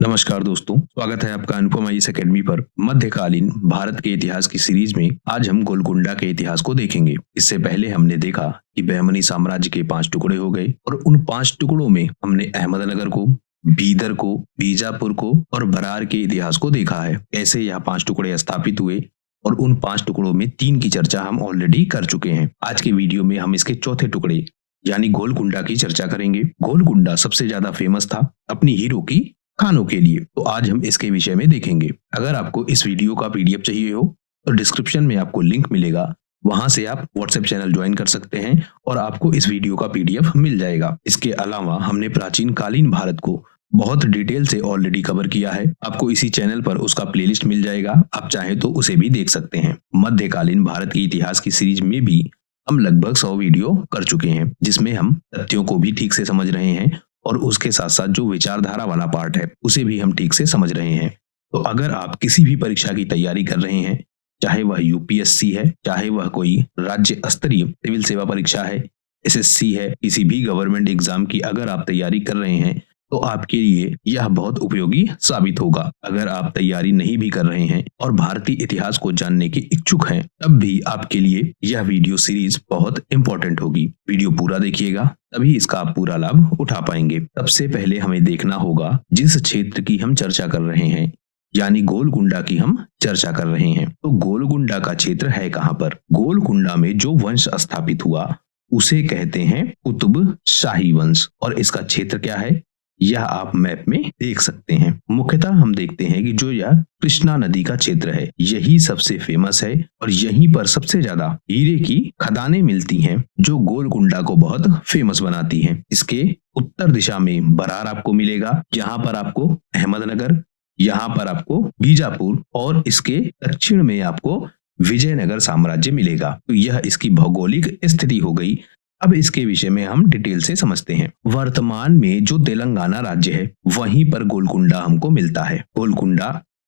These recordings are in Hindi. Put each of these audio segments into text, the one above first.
नमस्कार दोस्तों, स्वागत है आपका अनुपम आईएएस अकेडमी पर। मध्यकालीन भारत के इतिहास की सीरीज में आज हम गोलकुंडा के इतिहास को देखेंगे। इससे पहले हमने देखा कि बहमनी साम्राज्य के 5 टुकड़े हो गए और उन 5 टुकड़ों में हमने अहमदनगर को, बीदर को, बीजापुर को और बरार के इतिहास को देखा है। कैसे यह 5 टुकड़े स्थापित हुए और उन 5 टुकड़ों में 3 की चर्चा हम ऑलरेडी कर चुके हैं। आज के वीडियो में हम इसके चौथे टुकड़े यानी गोलकुंडा की चर्चा करेंगे। गोलकुंडा सबसे ज्यादा फेमस था अपनी हीरो की खानों के लिए, तो आज हम इसके विषय में देखेंगे। अगर आपको इस वीडियो का पीडीएफ चाहिए हो तो डिस्क्रिप्शन में आपको लिंक मिलेगा, वहां से आप व्हाट्सएप चैनल ज्वाइन कर सकते हैं और आपको इस वीडियो का पीडीएफ मिल जाएगा। इसके अलावा हमने प्राचीन कालीन भारत को बहुत डिटेल से ऑलरेडी कवर किया है, आपको इसी चैनल पर उसका प्लेलिस्ट मिल जाएगा, आप चाहे तो उसे भी देख सकते हैं। मध्यकालीन भारत के इतिहास की सीरीज में भी हम लगभग 100 वीडियो कर चुके हैं, जिसमें हम तथ्यों को भी ठीक से समझ रहे हैं और उसके साथ साथ जो विचारधारा वाला पार्ट है उसे भी हम ठीक से समझ रहे हैं। तो अगर आप किसी भी परीक्षा की तैयारी कर रहे हैं, चाहे वह यूपीएससी है, चाहे वह कोई राज्य स्तरीय सिविल सेवा परीक्षा है, एसएससी है, किसी भी गवर्नमेंट एग्जाम की अगर आप तैयारी कर रहे हैं तो आपके लिए यह बहुत उपयोगी साबित होगा। अगर आप तैयारी नहीं भी कर रहे हैं और भारतीय इतिहास को जानने के इच्छुक हैं, तब भी आपके लिए यह वीडियो सीरीज बहुत इंपॉर्टेंट होगी। वीडियो पूरा देखिएगा, तभी इसका आप पूरा लाभ उठा पाएंगे। सबसे पहले हमें देखना होगा जिस क्षेत्र की हम चर्चा कर रहे हैं, यानी गोलकुंडा की हम चर्चा कर रहे हैं, तो गोलकुंडा का क्षेत्र है कहाँ पर। गोलकुंडा में जो वंश स्थापित हुआ उसे कहते हैं कुतुब शाही वंश, और इसका क्षेत्र क्या है यह आप मैप में देख सकते हैं। मुख्यतः हम देखते हैं कि जो यह कृष्णा नदी का क्षेत्र है यही सबसे फेमस है और यहीं पर सबसे ज्यादा हीरे की खदानें मिलती हैं, जो गोलकुंडा को बहुत फेमस बनाती हैं। इसके उत्तर दिशा में बरार आपको मिलेगा, यहाँ पर आपको अहमदनगर, यहाँ पर आपको बीजापुर और इसके दक्षिण में आपको विजयनगर साम्राज्य मिलेगा। तो यह इसकी भौगोलिक स्थिति हो गई। अब इसके विषय में हम डिटेल से समझते हैं। वर्तमान में जो तेलंगाना राज्य है वहीं पर गोलकुंडा हमको मिलता है। गोलकुंडा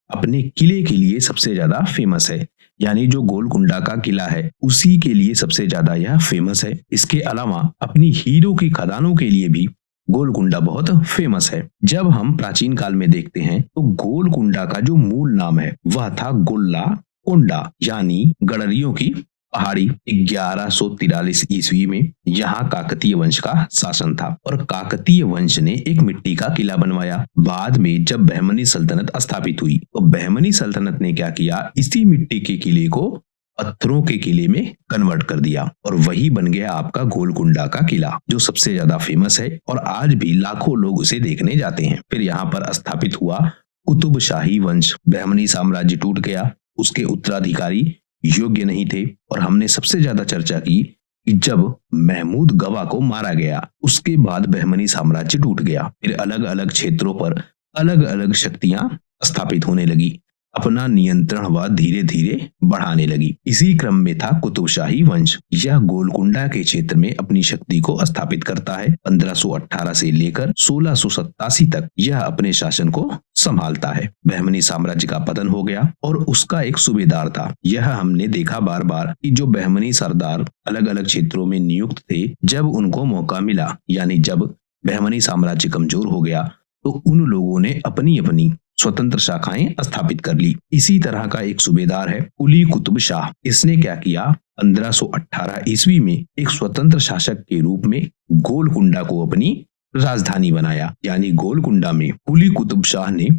अपने किले के लिए सबसे ज्यादा फेमस है, यानी जो गोलकुंडा का किला है उसी के लिए सबसे ज्यादा यह फेमस है। इसके अलावा अपनी हीरो की खदानों के लिए भी गोलकुंडा बहुत फेमस है। जब हम प्राचीन काल में देखते हैं तो गोलकुंडा का जो मूल नाम है वह था गोल्ला कोंडा, यानी गडरियों की पहाड़ी। 1143 ईस्वी में यहाँ काकतीय वंश का शासन था और काकतीय वंश ने एक मिट्टी का किला बनवाया। बाद में जब बहमनी सल्तनत स्थापित हुई तो बहमनी सल्तनत ने क्या किया, इसी मिट्टी के किले को पत्थरों के किले में कन्वर्ट कर दिया और वही बन गया आपका गोलकुंडा का किला, जो सबसे ज्यादा फेमस है और आज भी लाखों लोग उसे देखने जाते हैं। फिर यहाँ पर स्थापित हुआ कुतुब शाही वंश। बहमनी साम्राज्य टूट गया, उसके उत्तराधिकारी योग्य नहीं थे और हमने सबसे ज्यादा चर्चा की कि जब महमूद गवा को मारा गया उसके बाद बहमनी साम्राज्य टूट गया। फिर अलग अलग क्षेत्रों पर अलग अलग शक्तियां स्थापित होने लगी, अपना नियंत्रण वह धीरे धीरे बढ़ाने लगी। इसी क्रम में था कुतुबशाही वंश। यह गोलकुंडा के क्षेत्र में अपनी शक्ति को स्थापित करता है। 1518 से लेकर 1687 तक यह अपने शासन को संभालता है। बहमनी साम्राज्य का पतन हो गया और उसका एक सूबेदार था। यह हमने देखा बार बार कि जो बहमनी सरदार अलग अलग क्षेत्रों में नियुक्त थे, जब उनको मौका मिला, यानी जब बहमनी साम्राज्य कमजोर हो गया तो उन लोगों ने अपनी अपनी स्वतंत्र शाखाएं स्थापित कर ली। इसी तरह का एक सूबेदार है कुली कुतुब शाह। इसने क्या किया, 1518 ईस्वी में एक स्वतंत्र शासक के रूप में गोलकुंडा को अपनी राजधानी बनाया, यानी गोलकुंडा में कुली कुतुब शाह ने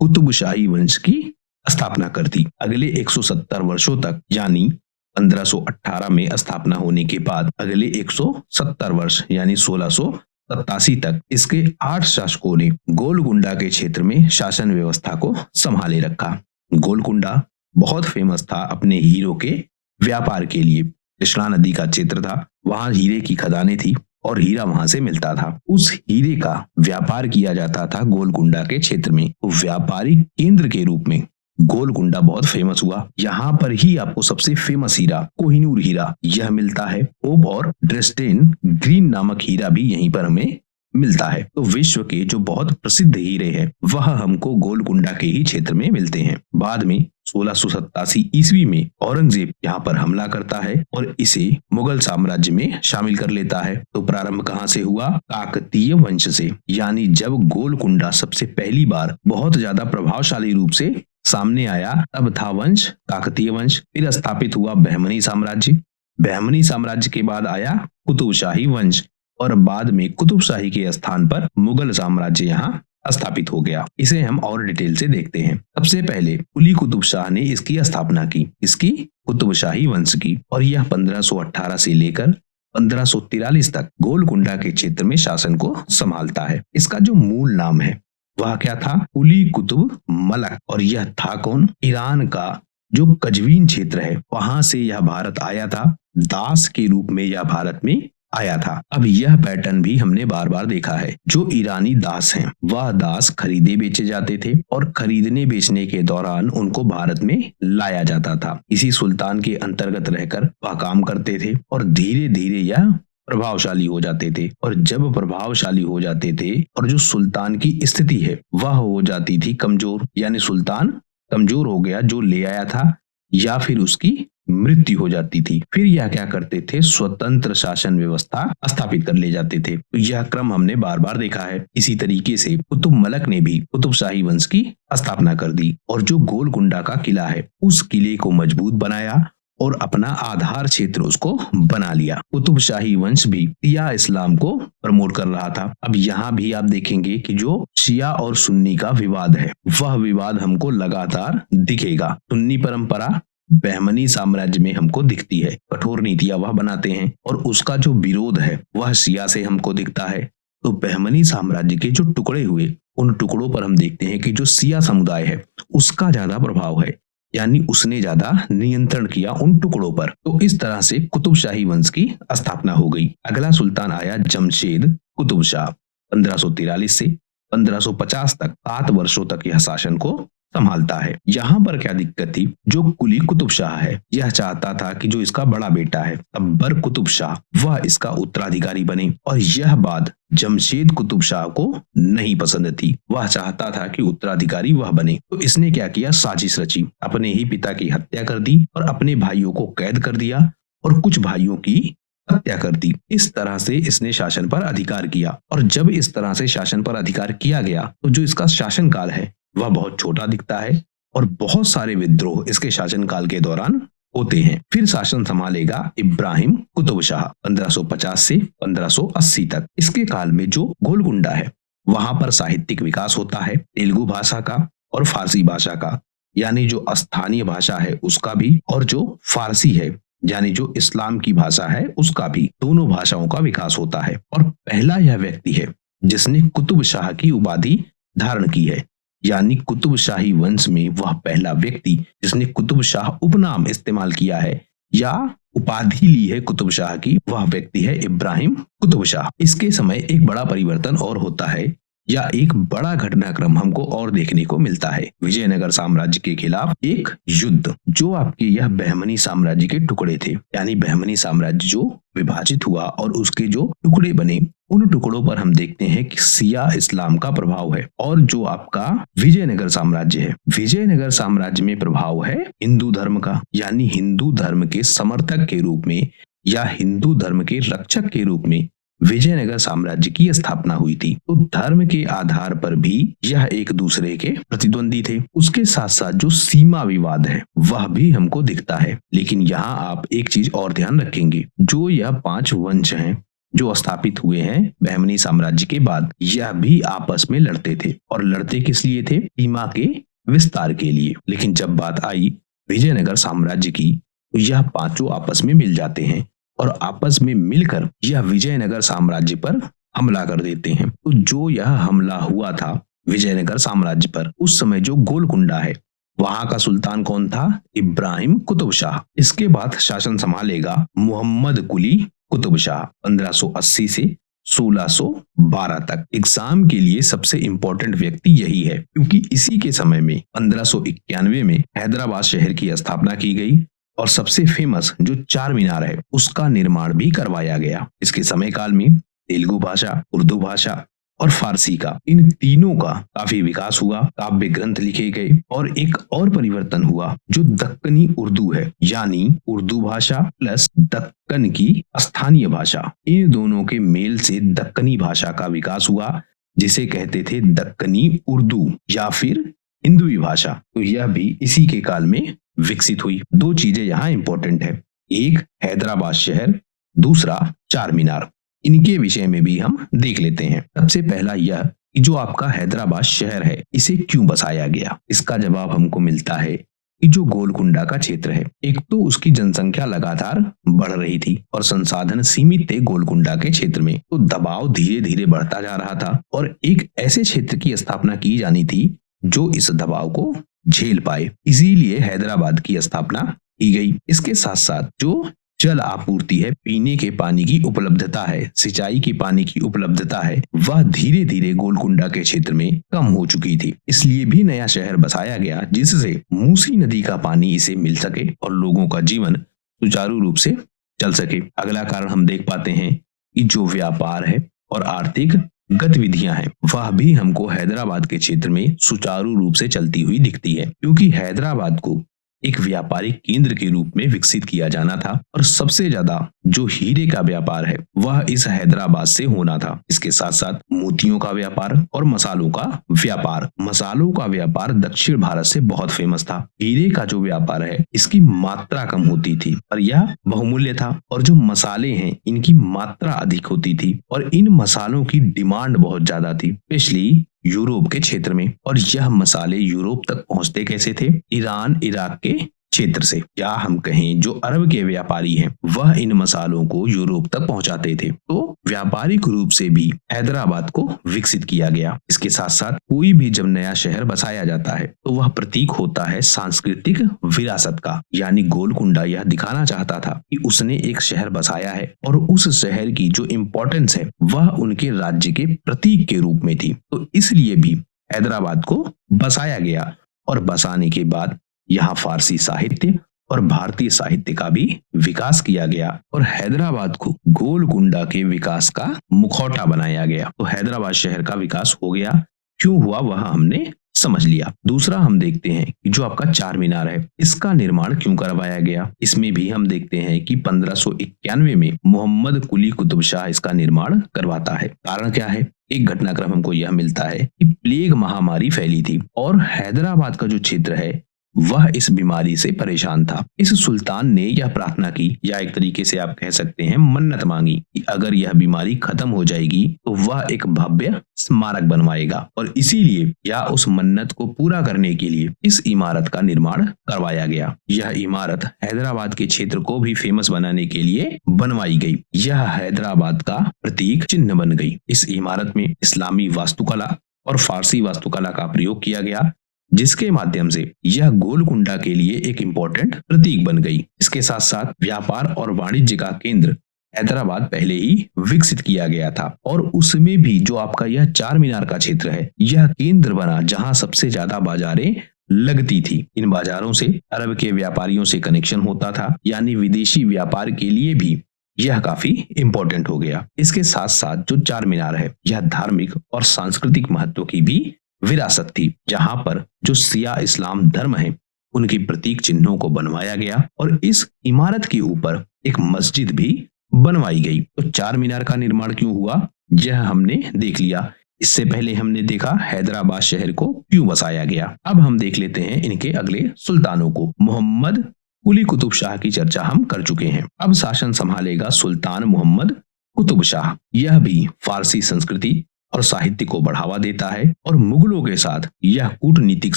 कुतुबशाही वंश की स्थापना कर दी। अगले 170 वर्षों तक, यानी 1518 में स्थापना होने के बाद अगले 170 वर्ष यानी 1687 तक इसके 8 शासकों ने गोलकुंडा के क्षेत्र में शासन व्यवस्था को संभाले रखा। गोलकुंडा बहुत फेमस था अपने हीरो के व्यापार के लिए। कृष्णा नदी का क्षेत्र था, वहां हीरे की खदानें थी और हीरा वहां से मिलता था। उस हीरे का व्यापार किया जाता था गोलकुंडा के क्षेत्र में। तो व्यापारिक केंद्र के रूप में गोलकुंडा बहुत फेमस हुआ। यहाँ पर ही आपको सबसे फेमस हीरा कोहिनूर हीरा यह मिलता है। ओब और ड्रेस्डेन ग्रीन नामक हीरा भी यहीं पर हमें मिलता है। तो विश्व के जो बहुत प्रसिद्ध हीरे हैं वह हमको गोलकुंडा के ही क्षेत्र में मिलते हैं। बाद में 1687 ईस्वी में औरंगजेब यहाँ पर हमला करता है और इसे मुगल साम्राज्य में शामिल कर लेता है। तो प्रारंभ कहाँ से हुआ? काकतीय वंश से। यानी जब गोलकुंडा सबसे पहली बार बहुत ज्यादा प्रभावशाली रूप से सामने आया तब था वंश काकतीय वंश। फिर स्थापित हुआ बहमनी साम्राज्य। बहमनी साम्राज्य के बाद आया कुतुबशाही वंश और बाद में कुतुबशाही के स्थान पर मुगल साम्राज्य यहाँ स्थापित हो गया। इसे हम और डिटेल से देखते हैं। सबसे पहले कुली कुतुब शाह ने इसकी स्थापना की, इसकी कुतुबशाही वंश की, और यह 1518 से लेकर 1543 तक गोलकुंडा के क्षेत्र में शासन को संभालता है। इसका जो मूल नाम है वह क्या था? कुली कुतुब मलक। और यह था कौन? ईरान का जो कजवीन क्षेत्र है वहां से यह भारत आया था। दास के रूप में यह भारत में आया था। अब यह पैटर्न भी हमने बार बार देखा है। जो ईरानी दास हैं वह दास खरीदे बेचे जाते थे और खरीदने बेचने के दौरान उनको भारत में लाया जाता था। इसी सुल्तान के अंतर्गत रहकर वह काम करते थे और धीरे धीरे यह प्रभावशाली हो जाते थे। और जब प्रभावशाली हो जाते थे और जो सुल्तान की स्थिति है वह हो जाती थी कमजोर, यानी सुल्तान कमजोर हो गया जो ले आया था, या फिर उसकी मृत्यु हो जाती थी, फिर यह क्या करते थे? स्वतंत्र शासन व्यवस्था स्थापित कर ले जाते थे। तो यह क्रम हमने बार बार देखा है। इसी तरीके से कुतुब मलक ने भी कुतुबशाही वंश की स्थापना कर दी और जो गोलकुंडा का किला है उस किले को मजबूत बनाया और अपना आधार क्षेत्र उसको बना लिया। कुतुबशाही वंश भी शिया इस्लाम को प्रमोट कर रहा था। अब यहाँ भी आप देखेंगे कि जो शिया और सुन्नी का विवाद है वह विवाद हमको लगातार दिखेगा। सुन्नी परंपरा बहमनी साम्राज्य में हमको दिखती है, कठोर नीतियां वह बनाते हैं, और उसका जो विरोध है वह शिया से हमको दिखता है। तो बहमनी साम्राज्य के जो टुकड़े हुए उन टुकड़ों पर हम देखते हैं कि जो शिया समुदाय है उसका ज्यादा प्रभाव है, यानी उसने ज्यादा नियंत्रण किया उन टुकड़ों पर। तो इस तरह से कुतुबशाही वंश की स्थापना हो गई। अगला सुल्तान आया जमशेद कुतुब शाह। 1543 से 1550 तक 7 वर्षों तक यह शासन को संभालता है। यहाँ पर क्या दिक्कत थी? जो कुली कुतुब शाह है यह चाहता था कि जो इसका बड़ा बेटा है अकबर कुतुब शाह वह इसका उत्तराधिकारी बने, और यह बात जमशेद कुतुब शाह को नहीं पसंद थी। वह चाहता था कि उत्तराधिकारी वह बने। तो इसने क्या किया? साजिश रची, अपने ही पिता की हत्या कर दी और अपने भाइयों को कैद कर दिया और कुछ भाइयों की हत्या कर दी। इस तरह से इसने शासन पर अधिकार किया, और जब इस तरह से शासन पर अधिकार किया गया तो जो इसका शासनकाल है वह बहुत छोटा दिखता है और बहुत सारे विद्रोह इसके शासनकाल के दौरान होते हैं। फिर शासन संभालेगा इब्राहिम कुतुब शाह 1550 से 1580 तक। इसके काल में जो गोलकुंडा है वहां पर साहित्यिक विकास होता है, तेलुगु भाषा का और फारसी भाषा का, यानी जो स्थानीय भाषा है उसका भी, और जो फारसी है यानी जो इस्लाम की भाषा है उसका भी, दोनों भाषाओं का विकास होता है। और पहला यह व्यक्ति है जिसने कुतुब शाह की उपाधि धारण की है, यानी कुतुबशाही वंश में वह पहला व्यक्ति जिसने कुतुब शाह उपनाम इस्तेमाल किया है या उपाधि ली है कुतुब शाह की, वह व्यक्ति है इब्राहिम कुतुब शाह। इसके समय एक बड़ा परिवर्तन और होता है, या एक बड़ा घटनाक्रम हमको और देखने को मिलता है। विजयनगर साम्राज्य के खिलाफ एक युद्ध, जो आपके यह बहमनी साम्राज्य के टुकड़े थे, यानी बहमनी साम्राज्य जो विभाजित हुआ और उसके जो टुकड़े बने, उन टुकड़ों पर हम देखते हैं कि शिया इस्लाम का प्रभाव है। और जो आपका विजयनगर साम्राज्य है, विजयनगर साम्राज्य में प्रभाव है हिंदू धर्म का, यानी हिंदू धर्म के समर्थक के रूप में या हिंदू धर्म के रक्षक के रूप में विजयनगर साम्राज्य की स्थापना हुई थी। तो धर्म के आधार पर भी यह एक दूसरे के प्रतिद्वंदी थे। उसके साथ साथ जो सीमा विवाद है वह भी हमको दिखता है। लेकिन यहाँ आप एक चीज और ध्यान रखेंगे, जो यह 5 वंश हैं जो स्थापित हुए हैं बहमनी साम्राज्य के बाद, यह भी आपस में लड़ते थे। और लड़ते किस लिए थे? सीमा के विस्तार के लिए। लेकिन जब बात आई विजयनगर साम्राज्य की तो यह 5 आपस में मिल जाते हैं और आपस में मिलकर यह विजयनगर साम्राज्य पर हमला कर देते हैं। तो जो यह हमला हुआ था विजयनगर साम्राज्य पर, उस समय जो गोलकुंडा है वहां का सुल्तान कौन था? इब्राहिम कुतुब शाह। इसके बाद शासन संभालेगा मोहम्मद कुली कुतुब शाह 1580 से 1612 तक। एग्जाम के लिए सबसे इंपॉर्टेंट व्यक्ति यही है, क्योंकि इसी के समय में 1591 में हैदराबाद शहर की स्थापना की गई और सबसे फेमस जो 4 मीनार है उसका निर्माण भी करवाया गया। इसके समय काल में तेलुगु भाषा, उर्दू भाषा और फारसी का, इन तीनों का काफी विकास हुआ, काव्य ग्रंथ लिखे गए और एक और परिवर्तन हुआ जो दक्कनी उर्दू है, यानी उर्दू भाषा प्लस दक्कन की स्थानीय भाषा, इन दोनों के मेल से दक्कनी भाषा का विकास हुआ जिसे कहते थे दक्कनी उर्दू या फिर हिंदुई भाषा। तो यह भी इसी के काल में विकसित हुई। दो चीजें यहाँ इंपॉर्टेंट है, एक हैदराबाद शहर, दूसरा चार मीनार। इनके विषय में भी हम देख लेते हैं। सबसे पहला यह कि जो आपका हैदराबाद शहर है इसे क्यों बसाया गया। इसका जवाब हमको मिलता है कि जो गोलकुंडा का क्षेत्र है, एक तो उसकी जनसंख्या लगातार बढ़ रही थी और संसाधन सीमित थे गोलकुंडा के क्षेत्र में, तो दबाव धीरे धीरे बढ़ता जा रहा था और एक ऐसे क्षेत्र की स्थापना की जानी थी जो इस दबाव को झेल पाए, इसीलिए हैदराबाद की स्थापना की गई। इसके साथ साथ जो जल आपूर्ति है, पीने के पानी की उपलब्धता है, सिंचाई के पानी की उपलब्धता है, वह धीरे धीरे गोलकुंडा के क्षेत्र में कम हो चुकी थी, इसलिए भी नया शहर बसाया गया जिससे मूसी नदी का पानी इसे मिल सके और लोगों का जीवन सुचारू रूप से चल सके। अगला कारण हम देख पाते हैं कि जो व्यापार है और आर्थिक गतिविधियां हैं वह भी हमको हैदराबाद के क्षेत्र में सुचारू रूप से चलती हुई दिखती है, क्योंकि हैदराबाद को एक व्यापारिक केंद्र के रूप में विकसित किया जाना था और सबसे ज्यादा जो हीरे का व्यापार है वह इस हैदराबाद से होना था। इसके साथ साथ मोतियों का व्यापार और मसालों का व्यापार। मसालों का व्यापार दक्षिण भारत से बहुत फेमस था। हीरे का जो व्यापार है इसकी मात्रा कम होती थी और यह बहुमूल्य था, और जो मसाले हैं इनकी मात्रा अधिक होती थी और इन मसालों की डिमांड बहुत ज्यादा थी, स्पेशली यूरोप के क्षेत्र में। और यह मसाले यूरोप तक पहुंचते कैसे थे? ईरान इराक के क्षेत्र से, या हम कहें जो अरब के व्यापारी हैं वह इन मसालों को यूरोप तक पहुंचाते थे। तो व्यापारिक रूप से भी हैदराबाद को विकसित किया गया। इसके साथ साथ कोई भी जब नया शहर बसाया जाता है तो वह प्रतीक होता है सांस्कृतिक विरासत का, यानी गोलकुंडा यह दिखाना चाहता था कि उसने एक शहर बसाया है और उस शहर की जो इम्पोर्टेंस है वह उनके राज्य के प्रतीक के रूप में थी। तो इसलिए भी हैदराबाद को बसाया गया और बसाने के बाद यहाँ फारसी साहित्य और भारतीय साहित्य का भी विकास किया गया और हैदराबाद को गोलकुंडा के विकास का मुखौटा बनाया गया। तो हैदराबाद शहर का विकास हो गया। क्यों हुआ वह हमने समझ लिया। दूसरा हम देखते हैं कि जो आपका चार मीनार है इसका निर्माण क्यों करवाया गया। इसमें भी हम देखते हैं कि 1591 में मोहम्मद कुली कुतुब शाह इसका निर्माण करवाता है। कारण क्या है? एक घटनाक्रम हमको यह मिलता है कि प्लेग महामारी फैली थी और हैदराबाद का जो क्षेत्र है वह इस बीमारी से परेशान था। इस सुल्तान ने यह प्रार्थना की, या एक तरीके से आप कह सकते हैं मन्नत मांगी, कि अगर यह बीमारी खत्म हो जाएगी तो वह एक भव्य स्मारक बनवाएगा, और इसीलिए या उस मन्नत को पूरा करने के लिए इस इमारत का निर्माण करवाया गया। यह इमारत हैदराबाद के क्षेत्र को भी फेमस बनाने के लिए बनवाई गई। यह हैदराबाद का प्रतीक चिन्ह बन गई। इस इमारत में इस्लामी वास्तुकला और फारसी वास्तुकला का प्रयोग किया गया, जिसके माध्यम से यह गोलकुंडा के लिए एक इम्पोर्टेंट प्रतीक बन गई। इसके साथ साथ व्यापार और वाणिज्य का केंद्र हैदराबाद पहले ही विकसित किया गया था और उसमें भी जो आपका यह चार मीनार का क्षेत्र है यह केंद्र बना जहां सबसे ज्यादा बाजारें लगती थी। इन बाजारों से अरब के व्यापारियों से कनेक्शन होता था, यानी विदेशी व्यापार के लिए भी यह काफी इम्पोर्टेंट हो गया। इसके साथ साथ जो चार मीनार है यह धार्मिक और सांस्कृतिक महत्व की भी विरासत थी, जहां पर जो सिया इस्लाम धर्म है उनके प्रतीक चिन्हों को बनवाया गया और इस इमारत के ऊपर एक मस्जिद भी बनवाई गई। तो चार मीनार का निर्माण क्यों हुआ यह हमने देख लिया। इससे पहले हमने देखा हैदराबाद शहर को क्यों बसाया गया। अब हम देख लेते हैं इनके अगले सुल्तानों को। मोहम्मद कुली कुतुब शाह की चर्चा हम कर चुके हैं। अब शासन संभालेगा सुल्तान मोहम्मद कुतुब शाह। यह भी फारसी संस्कृति और साहित्य को बढ़ावा देता है और मुगलों के साथ यह कूटनीतिक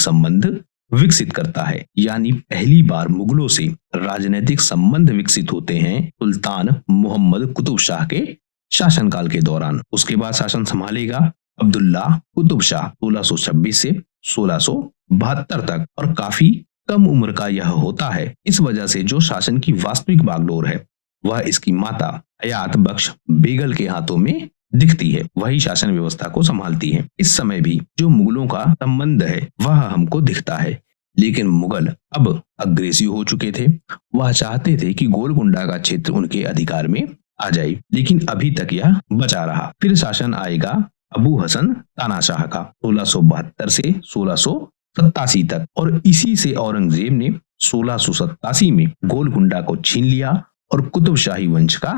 संबंध विकसित करता है, यानी पहली बार मुगलों से राजनीतिक संबंध विकसित होते हैं सुल्तान मोहम्मद कुतुब शाह के शासनकाल के दौरान। उसके बाद शासन संभालेगा अब्दुल्ला कुतुब शाह 1626 से 1672 तक, और काफी कम उम्र का यह होता है। इस वजह से जो शासन की वास्तविक बागडोर है वह इसकी माता हयात बख्श बेगल के हाथों में दिखती है। वही शासन व्यवस्था को संभालती है। इस समय भी जो मुगलों का संबंध है वह हमको दिखता है, लेकिन मुगल अब अग्रेसिव हो चुके थे। वह चाहते थे कि गोलकुंडा का क्षेत्र उनके अधिकार में आ जाए, लेकिन अभी तक यह बचा रहा। फिर शासन आएगा अबू हसन तानाशाह का 1672 से 1687 तक, और इसी से औरंगजेब ने 1687 में गोलकुंडा को छीन लिया और कुतुबशाही वंश का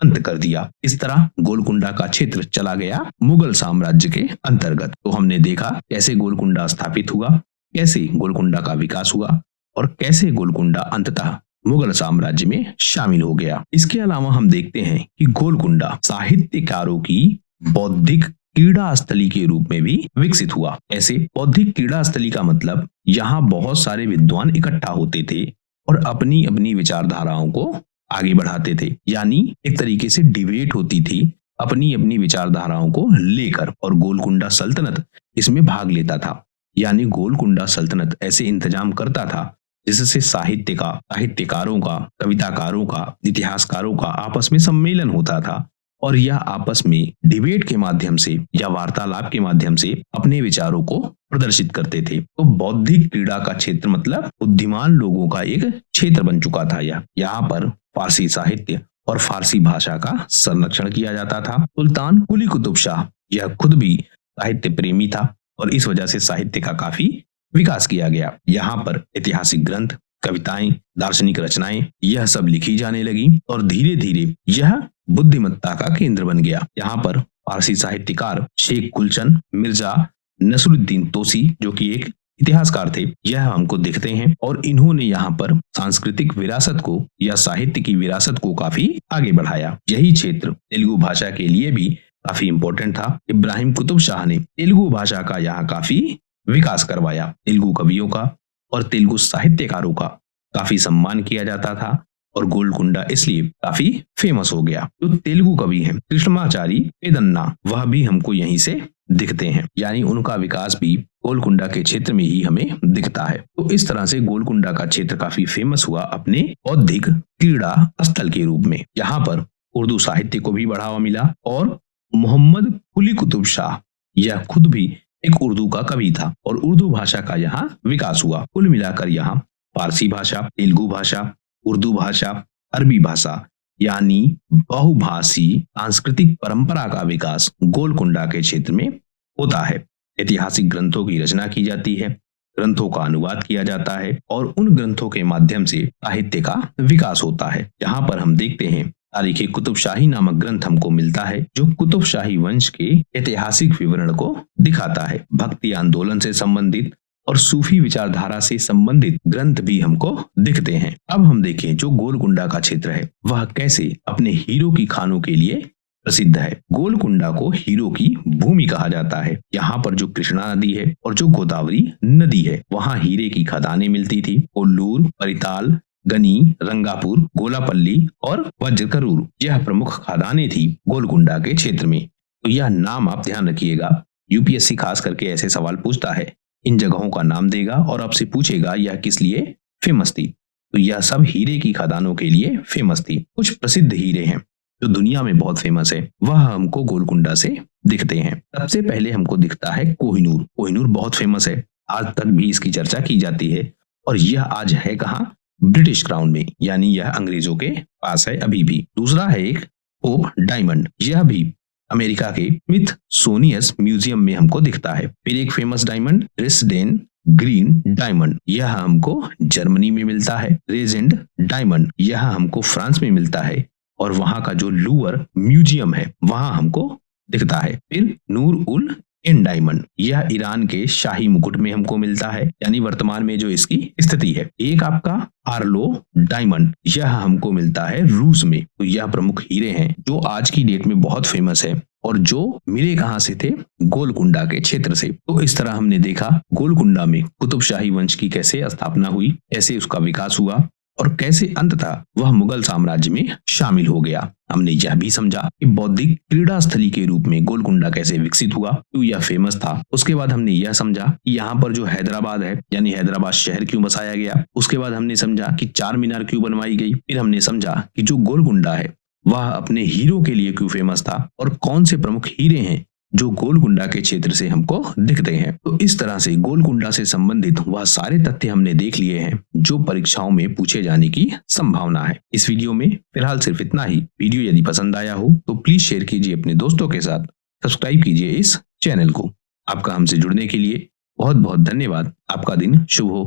अंत कर दिया। इस तरह गोलकुंडा का क्षेत्र चला गया मुगल साम्राज्य के अंतर्गत। तो हमने देखा कैसे गोलकुंडा स्थापित हुआ, कैसे गोलकुंडा का विकास हुआ और कैसे गोलकुंडा अंततः मुगल साम्राज्य में शामिल हो गया। इसके अलावा हम देखते हैं कि गोलकुंडा साहित्यकारों की बौद्धिक क्रीड़ा स्थली के रूप में भी विकसित हुआ। ऐसे बौद्धिक क्रीड़ा स्थली का मतलब यहाँ बहुत सारे विद्वान इकट्ठा होते थे और अपनी अपनी विचारधाराओं को आगे बढ़ाते थे, यानी एक तरीके से डिबेट होती थी अपनी अपनी विचारधाराओं को लेकर, और गोलकुंडा सल्तनत इसमें भाग लेता था। यानी गोलकुंडा सल्तनत ऐसे इंतजाम करता था जिससे साहित्यकारों का, कविताकारों का, इतिहासकारों का आपस में सम्मेलन होता था और यह आपस में डिबेट के माध्यम से या वार्तालाप के माध्यम से अपने विचारों को प्रदर्शित करते थे। तो बौद्धिक क्रीड़ा का क्षेत्र मतलब बुद्धिमान लोगों का एक क्षेत्र बन चुका था। यहाँ पर फारसी साहित्य और फारसी भाषा का संरक्षण किया जाता था। सुल्तान कुली कुतुब शाह यह खुद भी साहित्य प्रेमी था और इस वजह से साहित्य का काफी विकास किया गया। यहाँ पर ऐतिहासिक ग्रंथ, कविताएं, दार्शनिक रचनाएं यह सब लिखी जाने लगी और धीरे धीरे यह बुद्धिमत्ता का केंद्र बन गया। यहाँ पर फारसी साहित्यकार शेख गुलशन मिर्जा नसरुद्दीन तोसी, जो कि एक इतिहासकार थे, यह हमको दिखते हैं और इन्होंने यहाँ पर सांस्कृतिक विरासत को या साहित्य की विरासत को काफी आगे बढ़ाया। यही क्षेत्र तेलुगु भाषा के लिए भी काफी इंपॉर्टेंट था। इब्राहिम कुतुब शाह ने तेलुगु भाषा का यहाँ काफी विकास करवाया। तेलुगु कवियों का और तेलुगु साहित्यकारों का काफी सम्मान किया जाता था और गोलकुंडा इसलिए काफी फेमस हो गया। जो तेलुगु कवि हैं कृष्णमाचारी पेदन्ना, वह भी हमको यहीं से दिखते हैं, यानी उनका विकास भी गोलकुंडा के क्षेत्र में ही हमें दिखता है। तो इस तरह से गोलकुंडा का क्षेत्र काफी फेमस हुआ अपने बौद्धिक क्रीड़ा स्थल के रूप में। यहाँ पर उर्दू साहित्य को भी बढ़ावा मिला और मोहम्मद कुली कुतुब शाह यह खुद भी एक उर्दू का कवि था और उर्दू भाषा का यहाँ विकास हुआ। कुल मिलाकर यहाँ फारसी भाषा, तेलुगु भाषा, उर्दू भाषा, अरबी भाषा यानी बहुभाषी सांस्कृतिक परंपरा का विकास गोलकुंडा के क्षेत्र में होता है। ऐतिहासिक ग्रंथों की रचना की जाती है, ग्रंथों का अनुवाद किया जाता है और उन ग्रंथों के माध्यम से साहित्य का विकास होता है। यहाँ पर हम देखते हैं तारीख कुतुबशाही नामक ग्रंथ हमको मिलता है जो कुतुबशाही वंश के ऐतिहासिक विवरण को दिखाता है। भक्ति आंदोलन से संबंधित और सूफी विचारधारा से संबंधित ग्रंथ भी हमको दिखते हैं। अब हम देखें जो गोलकुंडा का क्षेत्र है वह कैसे अपने हीरो की खानों के लिए प्रसिद्ध है। गोलकुंडा को हीरो की भूमि कहा जाता है। यहाँ पर जो कृष्णा नदी है और जो गोदावरी नदी है वहाँ हीरे की खदानें मिलती थी। कोल्लूर, परिताल, गनी, रंगापुर, गोलापल्ली और वज्रकरूर यह प्रमुख खदानें थी गोलकुंडा के क्षेत्र में। तो यह नाम आप ध्यान रखिएगा, यूपीएससी खास करके ऐसे सवाल पूछता है, इन जगहों का नाम देगा और आपसे पूछेगा यह किस लिए फेमस थी। तो यह सब हीरे की खदानों के लिए फेमस थी। कुछ प्रसिद्ध हीरे हैं जो दुनिया में बहुत फेमस है, वह हमको गोलकुंडा से दिखते हैं। सबसे पहले हमको दिखता है कोहिनूर। कोहिनूर बहुत फेमस है, आज तक भी इसकी चर्चा की जाती है और यह आज है कहाँ? ब्रिटिश क्राउन में, यानी यह अंग्रेजों के पास है अभी भी। दूसरा है एक पोप डायमंड, यह भी अमेरिका के स्मिथसोनियन म्यूजियम में हमको दिखता है। फिर एक फेमस डायमंड रेसडेन ग्रीन डायमंड, यह हमको जर्मनी में मिलता है। रेजेंड डायमंड यह हमको फ्रांस में मिलता है और वहां का जो लूवर म्यूजियम है वहां हमको दिखता है। फिर नूर उल एन डायमंड, यह ईरान के शाही मुकुट में हमको मिलता है, यानी वर्तमान में जो इसकी स्थिति है। एक आपका आर्लो डायमंड, यह हमको मिलता है रूस में। तो यह प्रमुख हीरे हैं जो आज की डेट में बहुत फेमस है और जो मिले कहां से थे? गोलकुंडा के क्षेत्र से। तो इस तरह हमने देखा गोलकुंडा में कुतुबशाही वंश की कैसे स्थापना हुई, कैसे उसका विकास हुआ और कैसे अंततः वह मुगल साम्राज्य में शामिल हो गया। हमने यह भी समझा कि बौद्धिक क्रीड़ा स्थली के रूप में गोलकुंडा कैसे विकसित हुआ, क्यों यह फेमस था। उसके बाद हमने यह समझा कि यहाँ पर जो हैदराबाद है, यानी हैदराबाद शहर क्यों बसाया गया। उसके बाद हमने समझा कि चार मीनार क्यों बनवाई गई। फिर हमने समझा कि जो गोलकुंडा है वह अपने हीरो के लिए क्यों फेमस था और कौन से प्रमुख हीरे हैं जो गोलकुंडा के क्षेत्र से हमको दिखते हैं। तो इस तरह से गोलकुंडा से संबंधित वह सारे तथ्य हमने देख लिए हैं जो परीक्षाओं में पूछे जाने की संभावना है। इस वीडियो में फिलहाल सिर्फ इतना ही। वीडियो यदि पसंद आया हो तो प्लीज शेयर कीजिए अपने दोस्तों के साथ, सब्सक्राइब कीजिए इस चैनल को। आपका हमसे जुड़ने के लिए बहुत बहुत धन्यवाद। आपका दिन शुभ हो।